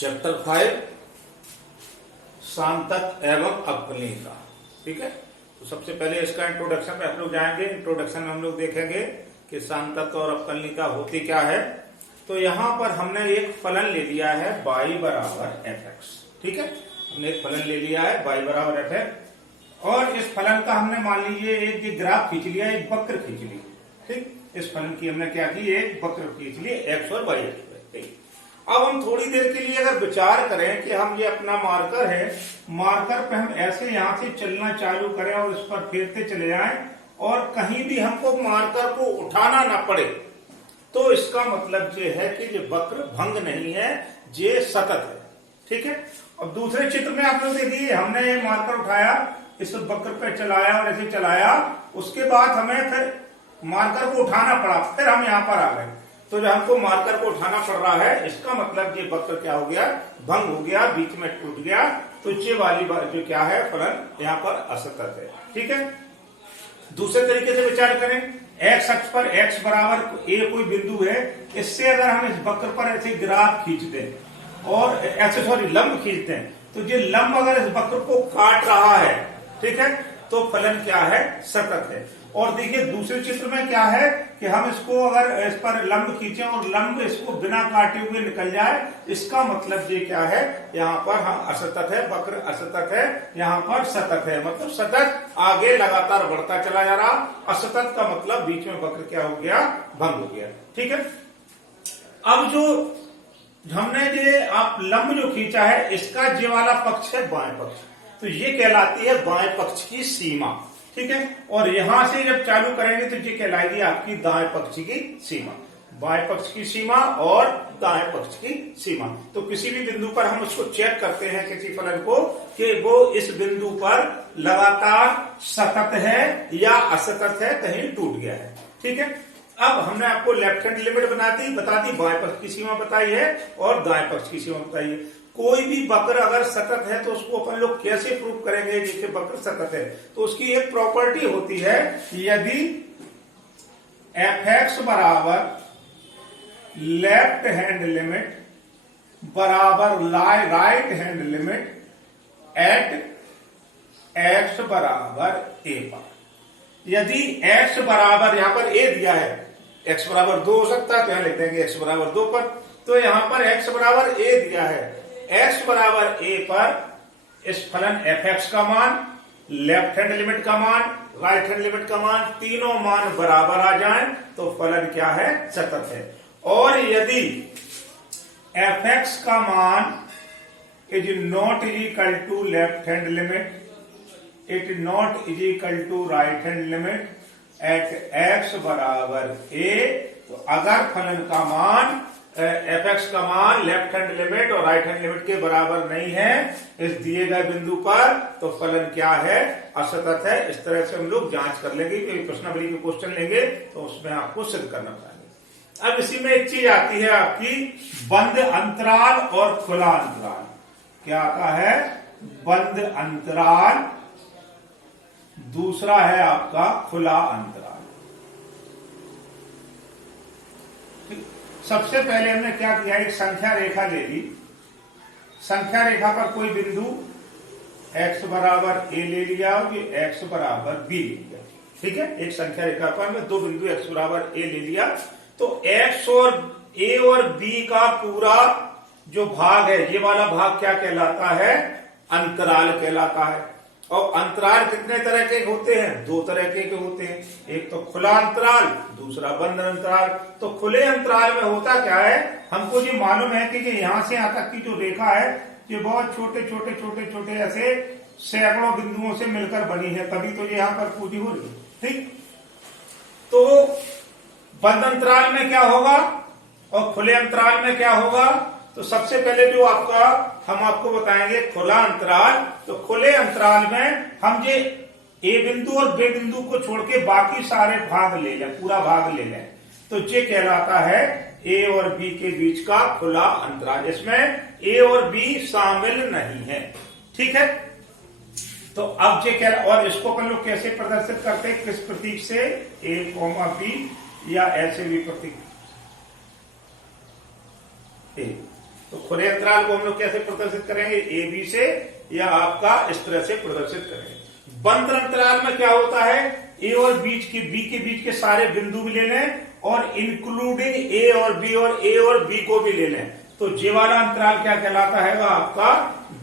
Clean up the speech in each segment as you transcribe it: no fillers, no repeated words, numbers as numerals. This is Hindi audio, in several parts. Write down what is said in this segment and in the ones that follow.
चैप्टर 5 सांतक एवं अपकलिका। ठीक है, तो सबसे पहले इसका इंट्रोडक्शन में हम लोग जाएंगे। इंट्रोडक्शन में हम लोग देखेंगे कि सांतक और अपकलिका होती क्या है। तो यहां पर हमने एक फलन ले लिया है y बराबर fx। ठीक है, हमने एक फलन ले लिया है y बराबर fx और इस फलन का हमने मान लीजिए एक ग्राफ खींच लिया, एक वक्र खींच ली। ठीक, इस फलन की हमने क्या की, एक वक्र खींच लिए x और y। अब हम थोड़ी देर के लिए अगर विचार करें कि हम ये अपना मार्कर है, मार्कर पे हम ऐसे यहां से चलना चालू करें और इस पर फेरते चले जाएं और कहीं भी हमको मार्कर को उठाना ना पड़े, तो इसका मतलब ये है कि ये वक्र भंग नहीं है, ये सतत है। ठीक है, और दूसरे चित्र में आप लोग देखिए, हमने ये मार्कर उठाया, इस वक्र पे चलाया और ऐसे चलाया, उसके बाद हमें फिर मार्कर को उठाना पड़ा, फिर हम यहां पर आ गए। तो जब हमको मार्कर को उठाना पड़ रहा है, इसका मतलब ये वक्र क्या हो गया, भंग हो गया, बीच में टूट गया। तो ये वाली जो क्या है फलन यहाँ पर असतत है। ठीक है, दूसरे तरीके से विचार करें, एक्स अक्ष पर एक्स बराबर ए कोई बिंदु है, इससे अगर हम इस वक्र पर ऐसे ग्राफ खींच दें और ऐसे लंब खींचते हैं, तो ये लंब अगर इस वक्र को काट रहा है, ठीक है, तो फलन क्या है, सतत है। और देखिए दूसरे चित्र में क्या है कि हम इसको अगर इस पर लंब खींचे और लंब इसको बिना काटे हुए निकल जाए, इसका मतलब ये क्या है, यहाँ पर हम असतत है, वक्र असतत है, यहाँ पर सतत है। मतलब सतत आगे लगातार बढ़ता चला जा रहा, असतत का मतलब बीच में वक्र क्या हो गया, भंग हो गया। ठीक है, अब जो हमने ये आप लंब जो खींचा है, इसका ये वाला पक्ष है बाएं पक्ष, तो ये कहलाती है बाएं पक्ष की सीमा। ठीक है, और यहां से जब चालू करेंगे तो ये कहलाएगी आपकी दाएं पक्ष की सीमा। बाएं पक्ष की सीमा और दाएं पक्ष की सीमा। तो किसी भी बिंदु पर हम उसको चेक करते हैं किसी फलन को कि वो इस बिंदु पर लगातार सतत है या असतत है, कहीं टूट गया है। ठीक है, अब हमने आपको लेफ्ट हैंड लिमिट बता दी, बाएं पक्ष की सीमा बताई है और दाएं पक्ष की सीमा बताई है। कोई भी वक्र अगर सतत है तो उसको अपन लोग कैसे प्रूव करेंगे, जैसे वक्र सतत है तो उसकी एक प्रॉपर्टी होती है, यदि fx बराबर लेफ्ट हैंड लिमिट बराबर right hand limit at x बराबर a पर, यदि x बराबर यहां पर a दिया है, x बराबर 2 हो सकता है तो यहां लिख देंगे x बराबर 2 पर, तो यहां पर x बराबर a दिया है, x बराबर a पर इस फलन fx का मान, लेफ्ट हैंड लिमिट का मान, राइट हैंड लिमिट का मान, तीनों मान बराबर आ जाएं तो फलन क्या है, सतत है। और यदि fx का मान is not equal to left hand limit, it not is equal to right hand limit at x बराबर a, तो अगर फलन का मान fx का मान लेफ्ट हैंड लिमिट और राइट हैंड लिमिट के बराबर नहीं है इस दिए गए बिंदु पर, तो फलन क्या है, असतत है। इस तरह से हम लोग जांच कर लेंगे, कोई प्रश्नावली के क्वेश्चन लेंगे तो उसमें आपको सिद्ध करना पड़ेगा। अब इसी में एक चीज आती है आपकी बंद अंतराल और खुला अंतराल। क्या आता है, बंद अंतराल, दूसरा है आपका खुला अंतराल। सबसे पहले हमने क्या किया, एक संख्या रेखा ले ली, संख्या रेखा पर कोई बिंदु x बराबर a ले लिया और ये x बराबर b ले लिया। ठीक है, एक संख्या रेखा पर मैं दो बिंदु x बराबर a ले लिया, तो x और a और b का पूरा जो भाग है, ये वाला भाग क्या कहलाता है, अंतराल कहलाता है। और अंतराल कितने तरह के होते हैं, दो तरह के होते हैं, एक तो खुला अंतराल, दूसरा बंद अंतराल। तो खुले अंतराल में होता क्या है, हमको ये मालूम है कि यहां से यहां तक की जो रेखा है ये बहुत छोटे छोटे छोटे छोटे ऐसे सैकड़ों बिंदुओं से मिलकर बनी है, तभी तो ये यहां पर पूरी हो रही है। ठीक, तो बंद अंतराल में क्या होगा और खुले अंतराल में क्या होगा, तो सबसे पहले जो आपका हम आपको बताएंगे खुला अंतराल। तो खुले अंतराल में हम ये ए बिंदु और बी बिंदु को छोड़ के बाकी सारे भाग ले लें, पूरा भाग ले लें, तो ये कहलाता है ए और बी के बीच का खुला अंतराल, जिसमें ए और बी शामिल नहीं है। ठीक है, तो अब ये क्या, और इसको अपन लोग कैसे प्रदर्शित करते हैं, किस प्रतीक से, ए कॉमा बी या ऐसे भी प्रतीक ए। तो खुले अंतराल को हम लोग कैसे प्रदर्शित करेंगे, ए बी से, या आपका इस तरह से प्रदर्शित करेंगे। बंद अंतराल में क्या होता है, ए और बी के बीच के सारे बिंदु भी ले लें और इंक्लूडिंग ए और बी और ए और बी को भी ले लें, तो जे वाला अंतराल क्या कहलाता है, आपका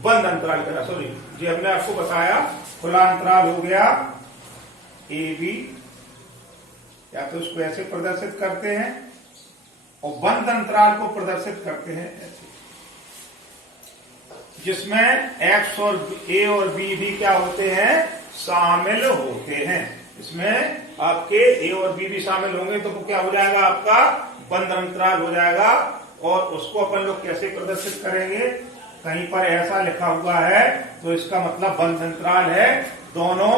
बंद अंतराल कहलाता। सॉरी, जी हमने आपको बताया खुला अंतराल हो गया ए बी, या तो उसको ऐसे प्रदर्शित करते हैं, और बंद अंतराल को प्रदर्शित करते हैं ऐसे, जिसमें एक्स और ए और बी भी क्या होते हैं, शामिल होते हैं। इसमें आपके ए और बी भी शामिल होंगे, तो वो क्या हो जाएगा, आपका बंद अंतराल हो जाएगा। और उसको अपन लोग कैसे प्रदर्शित करेंगे, कहीं पर ऐसा लिखा हुआ है तो इसका मतलब बंद अंतराल है, दोनों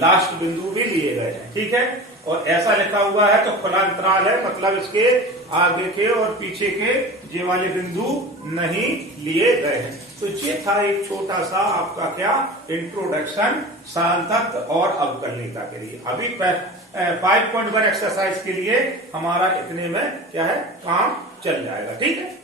लास्ट बिंदु भी लिए गए हैं, ठीक है। और ऐसा लिखा हुआ है तो खुला अंतराल है, मतलब इसके आगे के और पीछे के ये वाले बिंदु नहीं लिए गए हैं। तो ये था एक छोटा सा आपका क्या इंट्रोडक्शन सारतत्व और अवकलनीयता के लिए। अभी 5.1 एक्सरसाइज के लिए हमारा इतने में क्या है, काम चल जाएगा, ठीक है।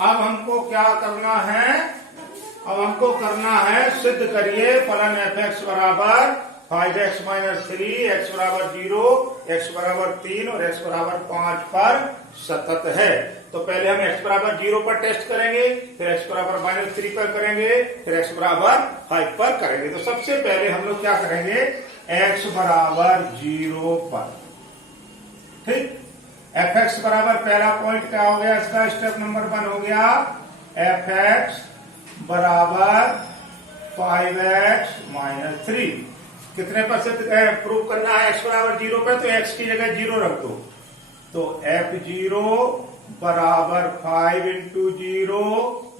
अब हमको क्या करना है, अब हमको करना है सिद्ध करिए फलन एफ एक्स बराबर 5x माइनस 3, एक्स बराबर 0, एक्स बराबर 3 और एक्स बराबर 5 पर सतत है। तो पहले हम x बराबर 0 पर टेस्ट करेंगे, फिर x बराबर माइनस 3 पर करेंगे, फिर x बराबर 5 पर करेंगे। तो सबसे पहले हम लोग क्या करेंगे, x बराबर 0 पर, ठीक। एफ एक्स बराबर पहला पॉइंट क्या हो गया, इसका स्टेप नंबर 1 हो गया, एफ एक्स बराबर 5x माइनस 3। कितने पर सिद्ध प्रूव करना है, x बराबर 0 पे, तो x की जगह 0 रख दो। तो f0 बराबर 5 इंटू 0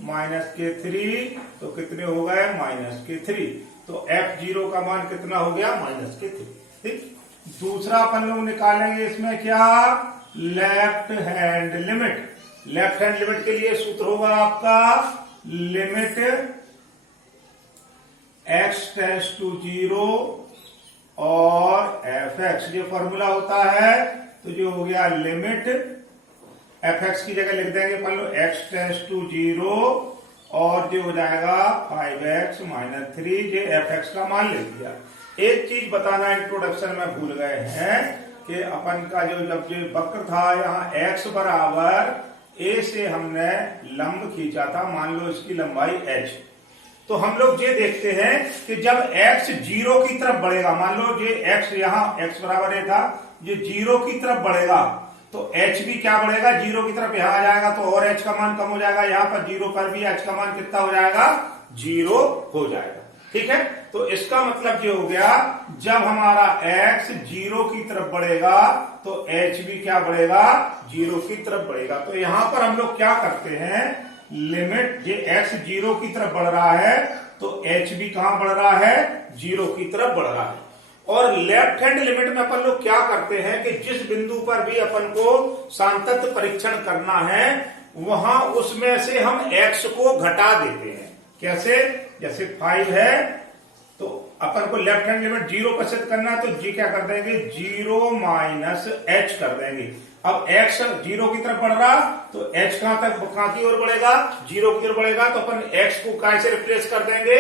माइनस के 3, तो कितने हो गए, माइनस के 3। तो f0 का मान कितना हो गया, माइनस के 3, ठीक। दूसरा अपन लोग निकालेंगे इसमें क्या, left hand limit. Left hand limit के लिए सूत्र होगा आपका लिमिट x टेंड्स टू 0 और एफ एक्स, ये फॉर्मूला होता है। तो जो हो गया लिमिट एफ एक्स की जगह लिख देंगे अपन लोग x टेंड्स टू 0 और जो हो जाएगा 5x माइनस 3, ये एफ एक्स का मान लिख दिया। एक चीज बताना इंट्रोडक्शन में भूल गए हैं कि अपन का जो जब जो वक्र था यहाँ x बराबर a से हमने लंब खींचा था, मान लो इसकी लंबाई h, तो हम लोग ये देखते हैं कि जब x 0 की तरफ बढ़ेगा, मान लो ये x यहाँ x बराबर a था, ये 0 की तरफ बढ़ेगा तो h भी क्या बढ़ेगा, 0 की तरफ यहाँ आ जाएगा, तो और h का मान कम हो जाएगा, यहाँ पर 0 पर भी h का मान कितना हो जाएगा, 0 हो जाएगा, ठीक है। तो इसका मतलब ये हो गया, जब हमारा x 0 की तरफ बढ़ेगा तो h भी क्या बढ़ेगा, 0 की तरफ बढ़ेगा। तो यहां पर हम लोग क्या करते हैं, लिमिट ये x 0 की तरफ बढ़ रहा है तो h भी कहां बढ़ रहा है, 0 की तरफ बढ़ रहा है। और लेफ्ट हैंड लिमिट में अपन लोग क्या करते हैं कि जिस बिंदु पर भी अपन को सान्तत्य परीक्षण करना है वहां उसमें से हम x को घटा देते हैं। कैसे, जैसे 5 है तो अपन को लेफ्ट हैंड लिमिट 0 पर सेट करना है, तो जी क्या कर देंगे, 0 माइनस h कर देंगे। अब x 0 की तरफ बढ़ रहा तो h कहां की ओर बढ़ेगा, 0 की ओर बढ़ेगा, तो अपन x को काय से रिप्लेस कर देंगे,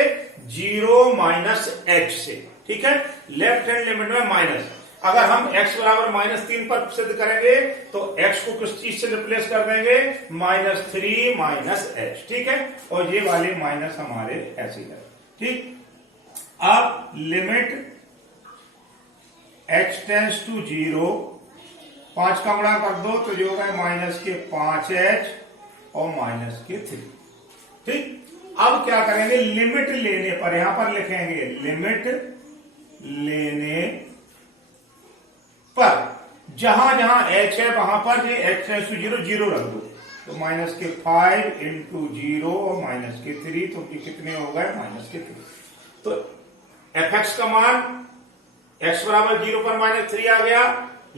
0 माइनस h से, ठीक है। लेफ्ट हैंड लिमिट में माइनस, अगर हम x बराबर -3 पर सिद्ध करेंगे तो x को किस चीज से रिप्लेस कर देंगे, -3 माइनस h, ठीक है। और ये वाले माइनस हमारे ऐसे है, ठीक। अब लिमिट h टेंड्स टू 0, 5 का गुणा कर दो तो जो होगा माइनस के 5h और माइनस के 3, ठीक। अब क्या करेंगे, लिमिट लेने पर यहां पर लिखेंगे लिमिट लेने पर जहां जहां h है वहां पर ये h टेंड्स टू 0 0 रख दो, तो माइनस के 5 इंटू 0 और माइनस के 3, तो ये कितने हो गए, माइनस के 3। तो एफ एक्स का मान x बराबर 0 पर -3 आ गया,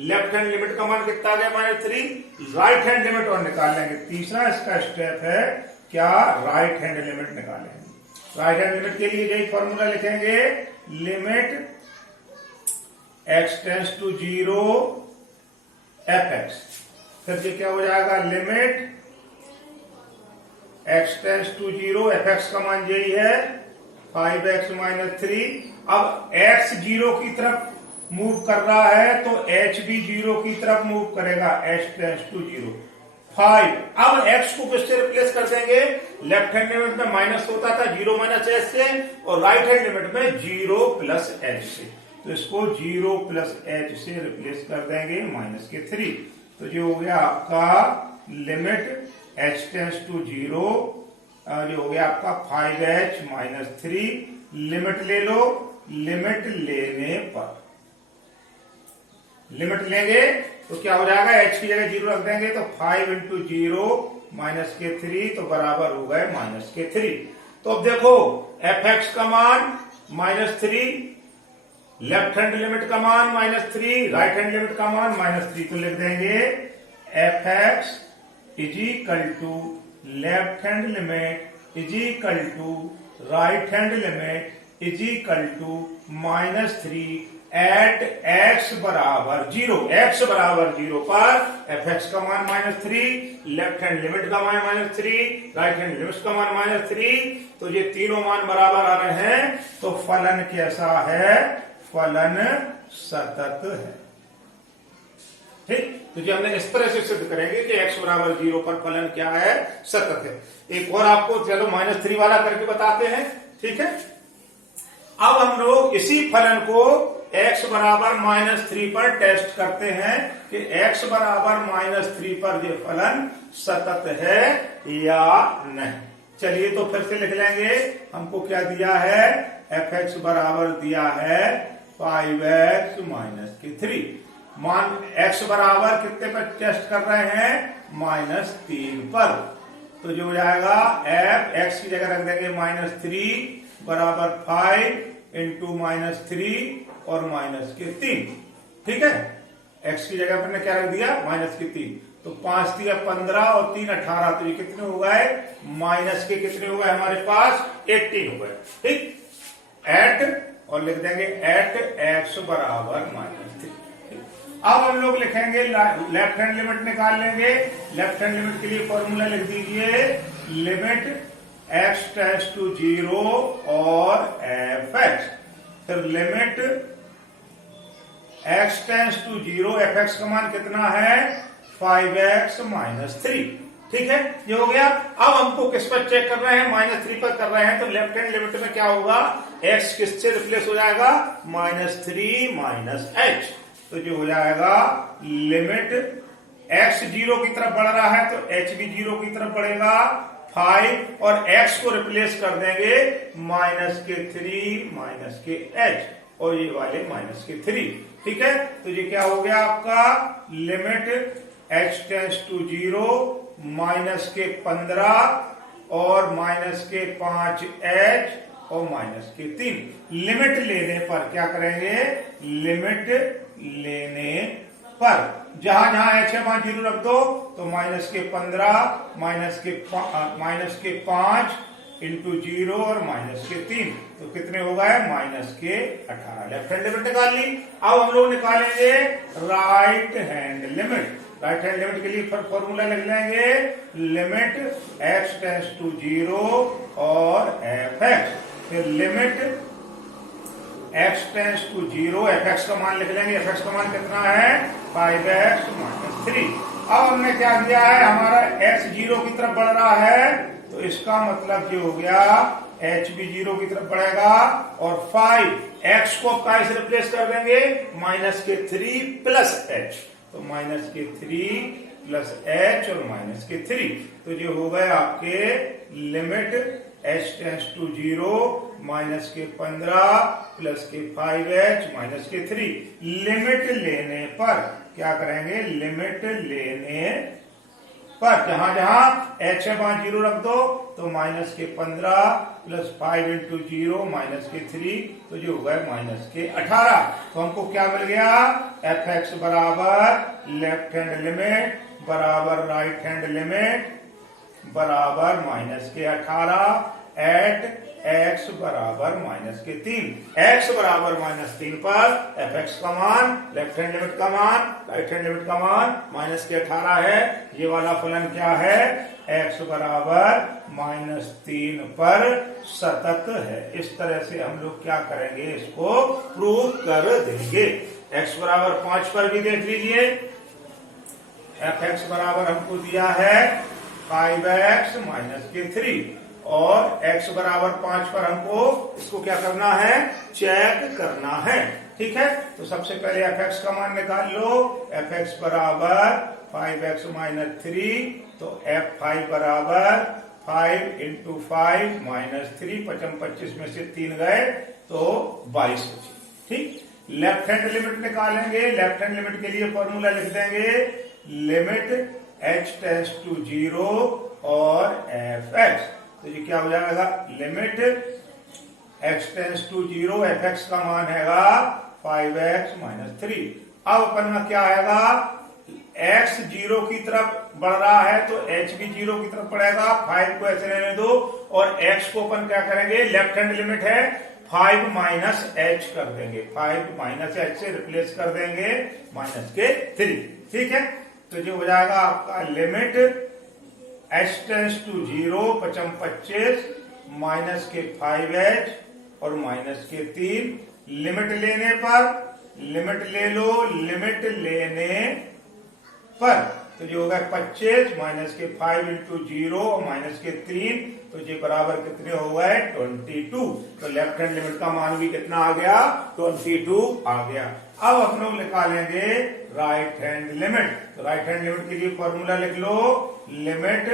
लेफ्ट हैंड लिमिट का मान कितना आ गया, -3। राइट हैंड लिमिट और निकाल लेंगे। तीसरा इसका स्टेप है क्या, राइट हैंड लिमिट निकालेंगे। राइट हैंड लिमिट के लिए यही फॉर्मूला लिखेंगे, limit x tends to 0 fx। फिर ये क्या हो जाएगा, limit x tends to 0 fx का मान यही है 5x माइनस 3। अब x 0 की तरफ मूव कर रहा है तो h भी 0 की तरफ मूव करेगा, h टेंस टू 0 5। अब x को किससे रिप्लेस कर देंगे, लेफ्ट हैंड लिमिट में माइनस होता था 0 माइनस h से, और राइट हैंड लिमिट में 0 प्लस h से। तो इसको 0 प्लस h से रिप्लेस कर देंगे माइनस के 3। तो ये हो गया आपका लिमिट h टेंस टू 0, ये हो गया आपका 5h माइनस 3। लिमिट ले लो, लिमिट लेने पर लिमिट लेंगे तो क्या हो जाएगा, h की जगह 0 रख देंगे तो 5 इंटू 0 माइनस के 3, तो बराबर हो गए माइनस के 3। तो अब देखो fx का मान माइनस 3, लेफ्ट हैंड लिमिट का मान माइनस 3, राइट हैंड लिमिट का मान माइनस 3। तो लिख देंगे fx is equal to left hand limit is equal to right hand limit is equal to minus 3 at x बराबर 0। x बराबर 0 पर fx का मान माइनस 3, लेफ्ट हैंड लिमिट का मान माइनस 3, राइट हैंड लिमिट का मान माइनस 3। तो ये तीनों मान बराबर आ रहे हैं। तो फलन कैसा है, फलन सतत है। ठीक, तो जो हमने इस तरह से सिद्ध करेंगे कि x बराबर 0 पर फलन क्या है, सतत है। एक और आपको चलो माइनस 3 वाला करके बताते हैं। ठीक है, अब हम लोग इसी फलन को x बराबर माइनस 3 पर टेस्ट करते हैं कि x बराबर माइनस 3 पर ये फलन सतत है या नहीं। चलिए तो फिर से लिख लेंगे, हमको क्या दिया है, fx बराबर दिया है 5x माइनस के 3। मान x बराबर कितने पर टेस्ट कर रहे हैं, माइनस 3 पर। तो जो हो जाएगा f x की जगह रख देंगे माइनस 3 बराबर 5 इंटू माइनस 3 और माइनस के 3। ठीक है, x की जगह पर क्या रख दिया, माइनस के 3। तो 5 दिया 15 और 3 18। तो ये कितने हो गए, माइनस के कितने हो गए हमारे पास, 18 हो गए। ठीक, एट और लिख देंगे एट x बराबर माइनस 3। अब हम लोग लिखेंगे लेफ्ट हैंड लिमिट निकाल लेंगे। लेफ्ट हैंड लिमिट के लिए फॉर्मूला लिख दीजिए, लिमिट x टेंस टू 0 और fx। फिर limit x tends to 0, fx का मान कितना है, 5x माइनस 3। ठीक है, ये हो गया। अब हमको किस पर चेक कर रहे हैं, माइनस 3 पर कर रहे हैं। तो लेफ्ट हैंड लिमिट में क्या होगा, x किससे रिप्लेस हो जाएगा, माइनस 3 माइनस h। तो जो हो जाएगा लिमिट x 0 की तरफ बढ़ रहा है तो h भी 0 की तरफ बढ़ेगा 5, और x को रिप्लेस कर देंगे माइनस के 3 माइनस के h, और ये वाले माइनस के 3। ठीक है, तो ये क्या हो गया आपका, limit h tends to 0 minus के 15 और माइनस के 5h और माइनस के 3। लिमिट लेने पर क्या करेंगे, लिमिट लेने पर जहां जहां h मान 0 रख दो तो माइनस के 15 माइनस के 5 इंटू 0 और माइनस के 3। तो कितने हो गए, माइनस के 18। लेफ्ट हैंड लिमिट निकाल ली। अब हम लोग निकालेंगे right hand limit. Right hand limit के लिए फॉर्मूला लिख लेंगे, लिमिट x टेंस टू 0 और fx। फिर limit x tends to 0, fx का मान लिख लेंगे, fx का मान कितना है, 5x माइनस 3। अब हमने क्या किया है, हमारा x 0 की तरफ बढ़ रहा है तो इसका मतलब ये हो गया h भी 0 की तरफ बढ़ेगा, और 5x को काय से रिप्लेस कर देंगे, माइनस के 3 प्लस h। तो माइनस के 3 प्लस h और माइनस के 3। तो ये हो गए आपके limit h tends to 0 minus के 15 प्लस के 5h माइनस के 3। लिमिट लेने पर क्या करेंगे, लिमिट लेने पर जहां जहां h मान 0 रख दो तो माइनस के 15 प्लस 5 इंटू 0 माइनस के 3। तो जो हो गए माइनस के 18। तो हमको क्या मिल गया, fx बराबर लेफ्ट हैंड लिमिट बराबर राइट हैंड लिमिट बराबर माइनस के 18 एट x बराबर -3। x बराबर -3 पर एफ एक्स का मान, लेफ्ट हैंड लिमिट का मान, राइट हैंड लिमिट का मान -18 है। ये वाला फलन क्या है? x बराबर -3 पर सतत है। इस तरह से हम लोग क्या करेंगे, इसको प्रूव कर देंगे। x बराबर 5 पर भी देख लीजिए, एफ एक्स बराबर हमको दिया है 5x -3 और x बराबर 5 पर हमको इसको क्या करना है? चेक करना है। ठीक है, तो सबसे पहले एफ एक्स का मान निकाल लो। एफ एक्स बराबर 5x -3, तो f5 बराबर 5 इंटू 5 -3, 25 में से 3 गए तो 22 बचे। ठीक, लेफ्ट हैंड लिमिट निकालेंगे। लेफ्ट हैंड लिमिट के लिए फॉर्मूला लिख देंगे, लिमिट h टेंड्स टू 0 और एफ एक्स। तो ये क्या हो जाएगा? Limit x tends to 0, f x का मान हैगा 5x -3। अब अपन में क्या आएगा? x 0 की तरफ बढ़ रहा है तो h भी 0 की तरफ बढ़ेगा। 5 को ऐसे रहने दो और x को अपन क्या करेंगे? लेफ्ट हैंड लिमिट है 5 -h कर देंगे, 5 -h से रिप्लेस कर देंगे -3। ठीक है, तो जो हो जाएगा आपका limit h tends to 0, 25 -5h और -3। लिमिट लेने पर, लिमिट ले लो, लिमिट लेने पर तो जो होगा 25 -5 इंटू 0 और -3, तो ये बराबर कितने हो गए? 22। तो लेफ्ट हैंड लिमिट का मान भी कितना आ गया? 22 आ गया। अब हम लोग निकालेंगे राइट हैंड लिमिट। तो राइट हैंड लिमिट के लिए फॉर्मूला लिख लो, limit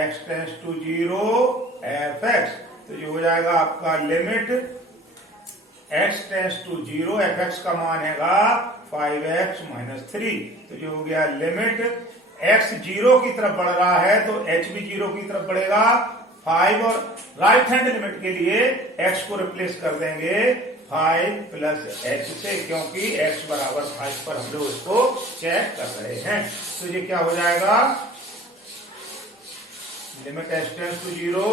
x tends to 0 f x. तो ये हो जाएगा आपका limit x tends to 0, f x का मान हैगा 5x -3। तो जो हो गया लिमिट x 0 की तरफ बढ़ रहा है तो h भी 0 की तरफ बढ़ेगा। 5 और राइट हैंड लिमिट के लिए x को रिप्लेस कर देंगे 5 + h से, क्योंकि x बराबर 5 पर हम लोग इसको चेक कर रहे हैं। तो ये क्या हो जाएगा? Limit h tends to 0,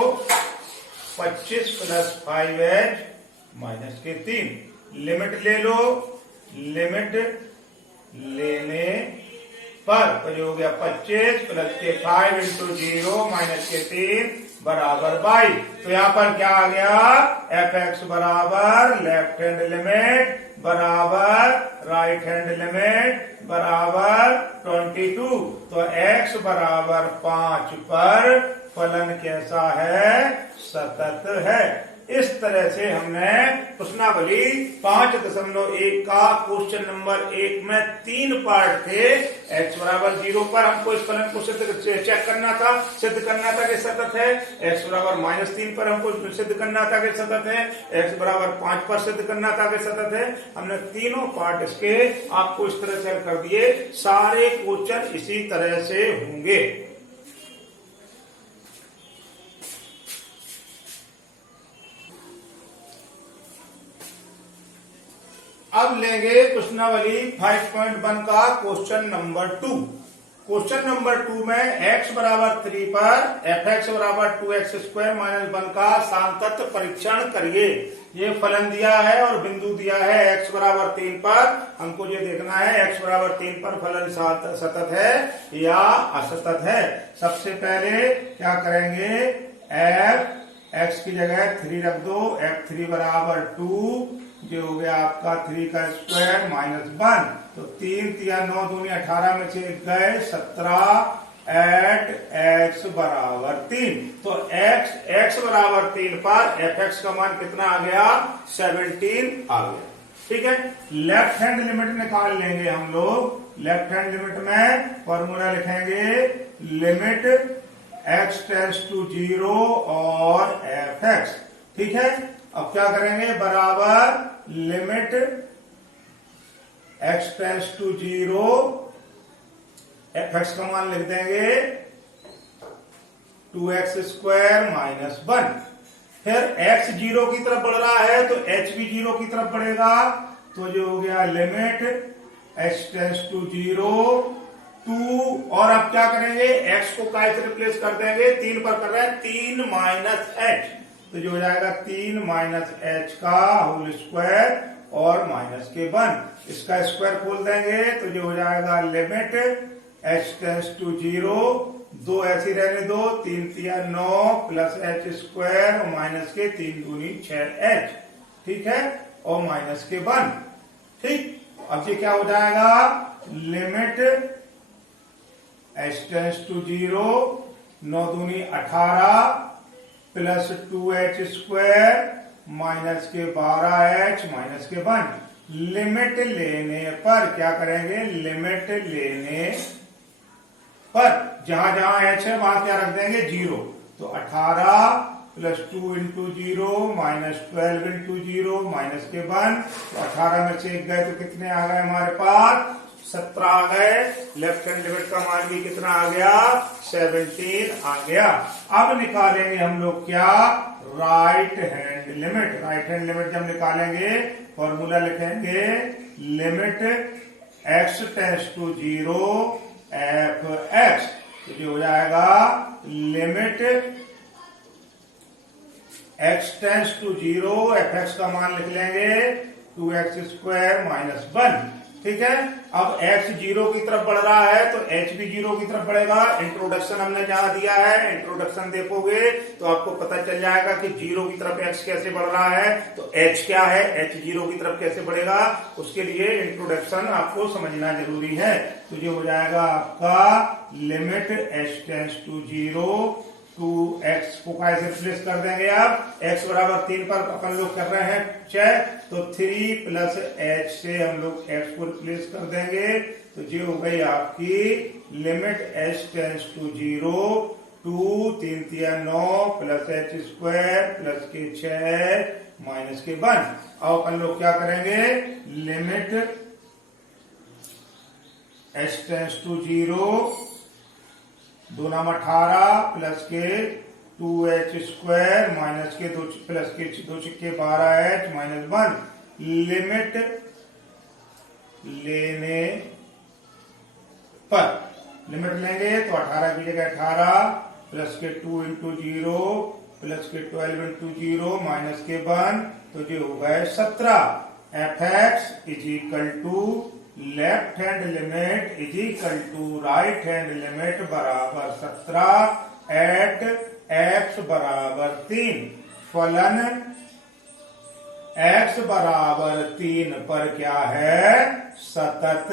25 + 5h -3। Limit ले लो, लिमिट लेने पर तो जो हो गया 25 + 5 इंटू 0 -3 बराबर 22। तो यहाँ पर क्या आ गया? एफ एक्स बराबर लेफ्ट हैंड लिमिट बराबर राइट हैंड लिमिट बराबर 22। तो x बराबर 5 पर फलन कैसा है? सतत है। इस तरह से हमने प्रश्नावली 5.1 का क्वेश्चन नंबर 1 में 3 पार्ट थे। x बराबर 0 पर हमको इस फलन को चेक करना था, सिद्ध करना था कि सतत है। x बराबर -3 पर हमको सिद्ध करना था कि सतत है। x बराबर 5 पर सिद्ध करना था कि सतत है। हमने तीनों पार्ट इसके आपको इस तरह से कर दिए। सारे क्वेश्चन इसी तरह से होंगे। अब लेंगे प्रश्नावली 5.1 का क्वेश्चन नंबर 2। क्वेश्चन नंबर 2 में x बराबर 3 पर एफ एक्स बराबर 2x² -1 का सांतत्य परीक्षण करिए। ये फलन दिया है और बिंदु दिया है x बराबर 3 पर। हमको ये देखना है x बराबर 3 पर फलन सतत है या असतत है। सबसे पहले क्या करेंगे? f x की जगह 3 रख दो, f3 बराबर 2, जो हो गया आपका 3 का स्क्वायर -1। तो 3 × 9 = 18 में से गए 17 एट x बराबर 3। तो x बराबर 3 पर एफ एक्स का मान कितना आ गया? 17 आ गया। ठीक है, लेफ्ट हैंड लिमिट निकाल लेंगे हम लोग। लेफ्ट हैंड लिमिट में फॉर्मूला लिखेंगे, लिमिट x टेंड्स टू 0 और एफ एक्स। ठीक है, अब क्या करेंगे? बराबर limit x tends to 0, f x का मान लिख देंगे 2x² -1। फिर x 0 की तरफ बढ़ रहा है तो h भी 0 की तरफ बढ़ेगा। तो जो हो गया लिमिट h टेंड्स टू 0, 2 और अब क्या करेंगे? x को काय से रिप्लेस कर देंगे? 3 पर कर रहे हैं, 3 - h। तो जो हो जाएगा 3 माइनस एच का होल स्क्वायर और माइनस के 1। इसका स्क्वायर खोल देंगे तो जो हो जाएगा लिमिट एच टेंस टू 0, 2 ऐसी रहने दो, 3 3 9 प्लस एच स्क्वायर और माइनस के 3 दूनी 6h, ठीक है, और माइनस के 1। ठीक, अब ये क्या हो जाएगा, लिमिट एच टेंस टू 0, 9 दूनी 18 प्लस 2h स्क्वायर माइनस के 12h माइनस के 1। लिमिट लेने पर क्या करेंगे, लिमिट लेने पर जहां जहां h है वहां क्या रख देंगे, 0। तो 18 plus 2 into 0 minus 12 into 0 minus के 1। तो 18 में से 1 गए तो कितने आ गए हमारे पास, 17 आ गए। लेफ्ट हैंड लिमिट का मान भी कितना आ गया, 17 आ गया। अब निकालेंगे हम लोग क्या, right hand limit. Right hand limit जब निकालेंगे फॉर्मूला लिखेंगे limit x tends to 0 f x. तो जो हो जाएगा limit x tends to 0 f x का मान लिख लेंगे 2x स्क्वायर माइनस 1। ठीक है, अब x 0 की तरफ बढ़ रहा है तो h भी 0 की तरफ बढ़ेगा। इंट्रोडक्शन हमने जहां दिया है, इंट्रोडक्शन देखोगे तो आपको पता चल जाएगा कि 0 की तरफ x कैसे बढ़ रहा है, तो h क्या है, h 0 की तरफ कैसे बढ़ेगा, उसके लिए इंट्रोडक्शन आपको समझना जरूरी है। तो ये हो जाएगा आपका limit h tends to 0 two x को कैसे रिप्लेस कर देंगे आप, x बराबर 3 पर अपन लोग कर रहे हैं चेक, तो 3 प्लस h से हम लोग x को रिप्लेस कर देंगे। तो ये हो गई आपकी limit h tends to 0 two 3 3 9 plus h square plus के 6 माइनस के 1। अब अपन लोग क्या करेंगे, लिमिट h टेंस टू 0 2 नाम 18 प्लस के 2h स्क्वायर माइनस के 2 प्लस के 2 छिक्के 12h माइनस 1। लिमिट लेने पर, लिमिट लेंगे तो 18 की जगह 18 प्लस के 2 इंटू 0 प्लस के 12 इंटू 0 माइनस के 1। तो ये हो गए 17। F x is equal to left hand limit is equal to right hand limit बराबर 17 एट x बराबर 3। फलन x बराबर 3 पर क्या है, सतत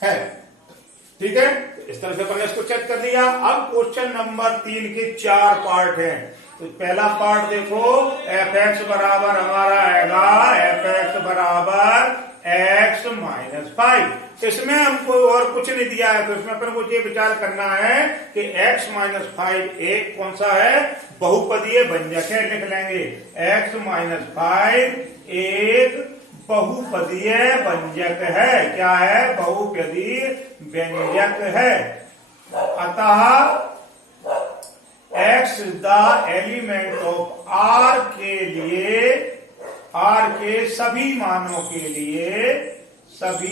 है। ठीक है, इस तरह से अपन ने इसको चेक कर लिया। अब क्वेश्चन नंबर 3 के 4 पार्ट हैं। तो पहला पार्ट देखो, एफ एक्स बराबर हमारा आएगा एफ एक्स बराबर x माइनस 5। इसमें हमको और कुछ नहीं दिया है, तो इसमें अपन को ये विचार करना है कि x माइनस 5 एक कौन सा है, बहुपदीय व्यंजक है। लिख लेंगे x माइनस 5 एक बहुपदीय व्यंजक है। क्या है, बहुपदीय व्यंजक है। अतः x the element of r के लिए, r के सभी मानों के लिए, सभी